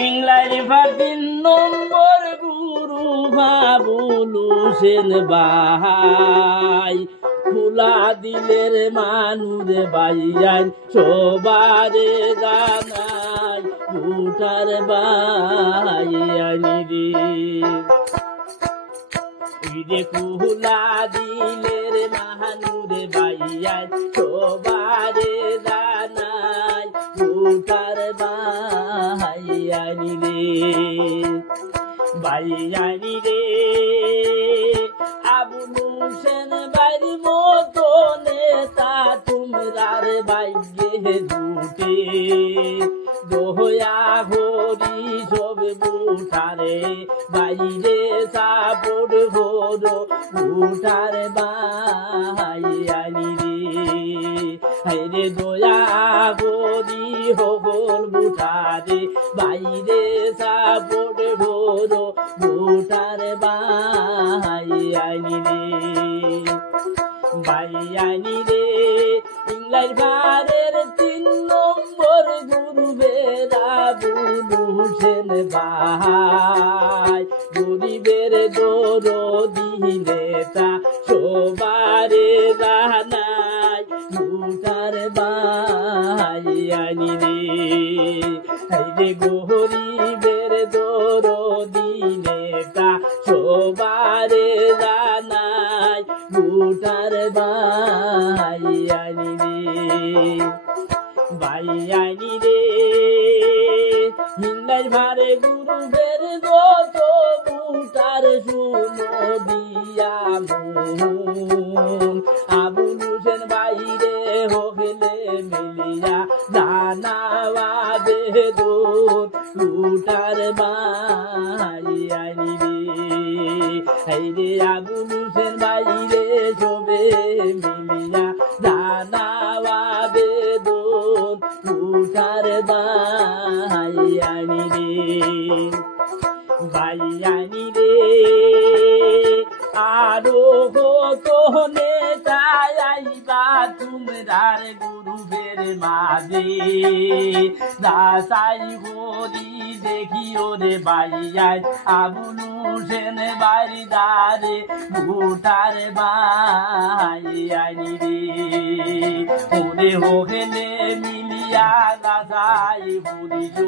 ইংলাইর ফাটিন নম্বর গুরু বাবুল হোসেন ভাই খোলা দিলের মানুরে বাইয়াই সবারে জানাই ভোটার বাইয়ানি রে খোলা দিলের মানুরে বাইয়াই সবারে জানাই ভোটার বাইয়ানি বাইয়ানি রে আবুল হোসেন ভাইয়ের মতো নেতা তোমরার ভাগ্যে জুটে দোয়া করি সব ভোটারে বাইরে সাপোর্ট করো ভোটার বাইয়ানি রে দয়া করি সকল ভোটারে বাইরে সাপোর্ট করো ভোটার বাইয়ানি বাইয়ানি রে ইংলাইর বারের 3 নম্বর গুরু আবুল হোসেন ভাই গরিবের দরদি নেতা সবারে জানাই ভোটার বাইয়ানি রে গরিবের দরদি নেতা সবারে জানাই ভোটার বাইয়ানি বাইয়ানি রে হিন্দাই ভারে গুরুদের যত ভোটার শুনো দিয়া মন আবুল হোসেন বাইরে হলে মিলিয়া জানাওয়াবে দোন ভোটার বাইয়ানি রে আবুল হোসেন বাইরে সবে মিলিয়া জানাওয়াবে দোন ভোটার বাইয়ানি বাইয়ানি রে আরো কত নেতা আইবা তোমরার গুরুবের মাঝে যাচাই করি দেখিও রে বাইয়াই আবুল হোসেন বাড়ি দারে ভোটার বাইয়ানি রে ওরে হলে মিলিয়া যাচাই করিস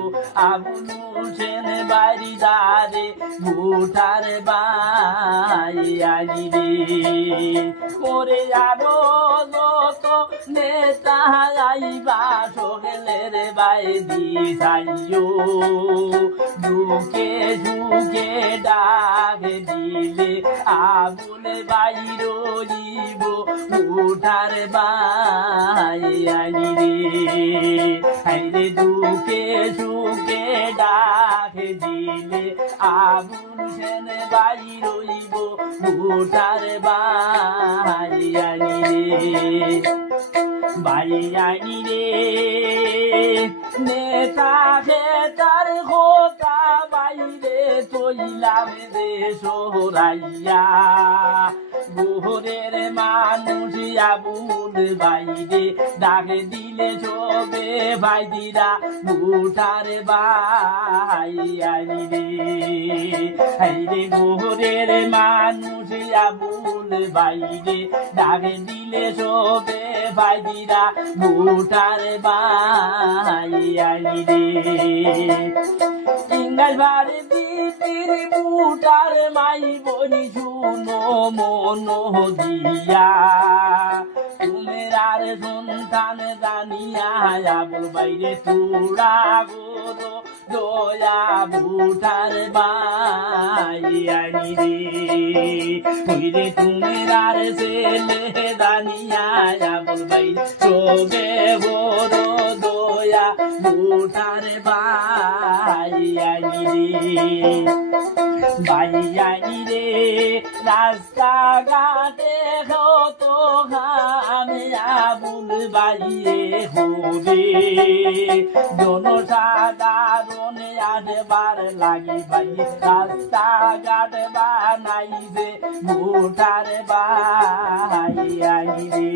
আবুল হোসেন বাড়ি দারে ভোটার বাইয়ানি রে ওরে আরো যত নেতা আইবা সকলের বাইদি চাইও দুঃখে সুখে ডাকে দিলে আবুল বাইর দিব ভোটার বাইয়ানি রে দুঃখে সুখে ডাকে দিলে আবুল হোসেন বাইর হইব ভোটার বাইয়ানি বাইয়ানি রে নেতা খেতার হোতা বাইরে তৈলাম রে সোরাইয়া গোহরের মানুষ আবুল বাইরে ডাকে দিলে চোখে ভাইদিরা ভোটার বাইয়ানি রে গোহরের মানুষ আবুল বাইরে ডাকে দিলে চোখে ভাইদিরা ভোটার বাইয়ানি রে ইংরাজ বাড়ি দিদির ভোটার মাই বনি শুনো মন দিয়া তোমরার সন্তান জানিয়া আবুল বাইরে তোরা গোরো দয়া ভোটার বাইয়ানি রে তোমরার ছেলে জানিয়া আবুল বাইরে চোখে গোরো দয়া ভোটার বাইয়ানি বাইয়ানি রে রাস্তাঘাটে হত আমি আবুল বাইরে হবে জনসাধারণ সাধারণে আসবার লাগি ভাই রাস্তাঘাট বানাইছে ভোটার ভাই রে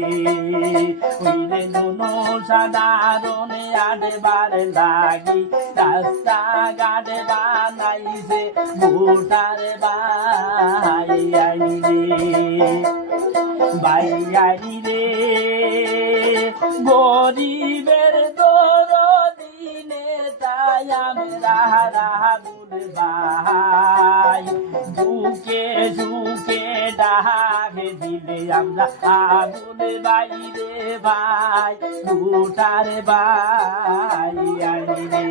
ওইরে জনসাধারণে আসবার লাগি রাস্তাঘাট বানাইছে ভোটার ভাই রে ভাই রে গরিবের দরদি নেতাই আমরা রাহুল ভাই বুকে সুখে ডাকে দিলে আমরা আবুল ভাই রে ভাই ভোটার ভাই রে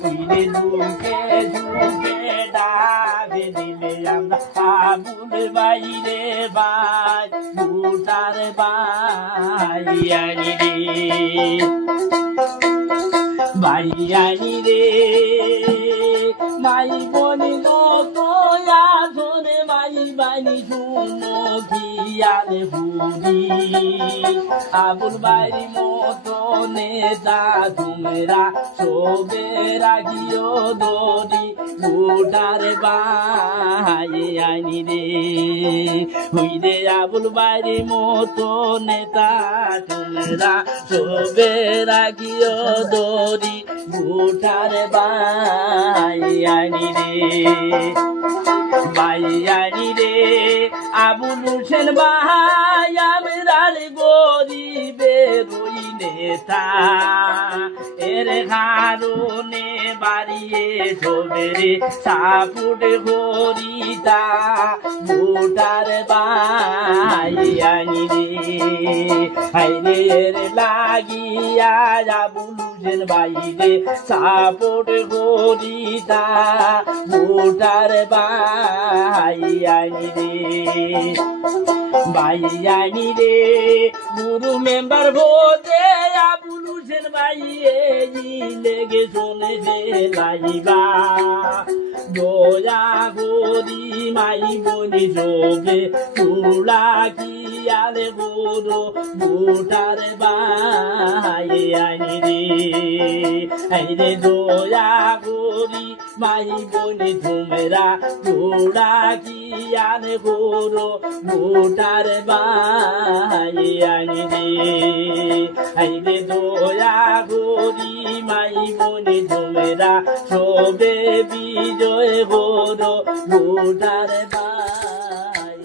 ওইরে বুকে সুখে ডাকে দিলে আমরা আবুল ভাই রে ভাই ভোটার ভাই রে ভাইয়ানি রে মাই বনি নয়া ধরে মাই বানি সুমখিয়ালে ভুরি আবুল বাইরি মতো নেতা তোমরা সবে রাখিও দরি ভোটার ভাইয়ানি রে হইরে আবুল বাইরি মতো নেতা তোমরা সবে রাখিও দরি ভোটার ভাইয়ানি রে ভাইয়ানি রে আবুল হোসেন ভাই আমরার গরিবের ওই নেতা এর কারণে বাড়িয়ে সবেরে সাপুট করিতা ভোটার ভাইয়ানি রে হাইরে এর লাগিয়া আবুল হোসেন ভাইরে সাপোর্ট করিতা ভোটার ভাইয়ানি রে ভাইয়ানি রে গুরু মেম্বার ভোটে আবুল হোসেন ভাইয়ে লেগে শোনে লাইবা দয়া করি মাই বলি যোগে তুলা কি আলে গোরো ভোটার ভাইয়ানি রে রে দয়া করি মাই বলি তোমরা তুলা কি আলে গোরো ভোটার ভাইয়ানি রে দয়া করি মাই বলি তোমরা সবে বিজয় গোরো ভোটার ভাই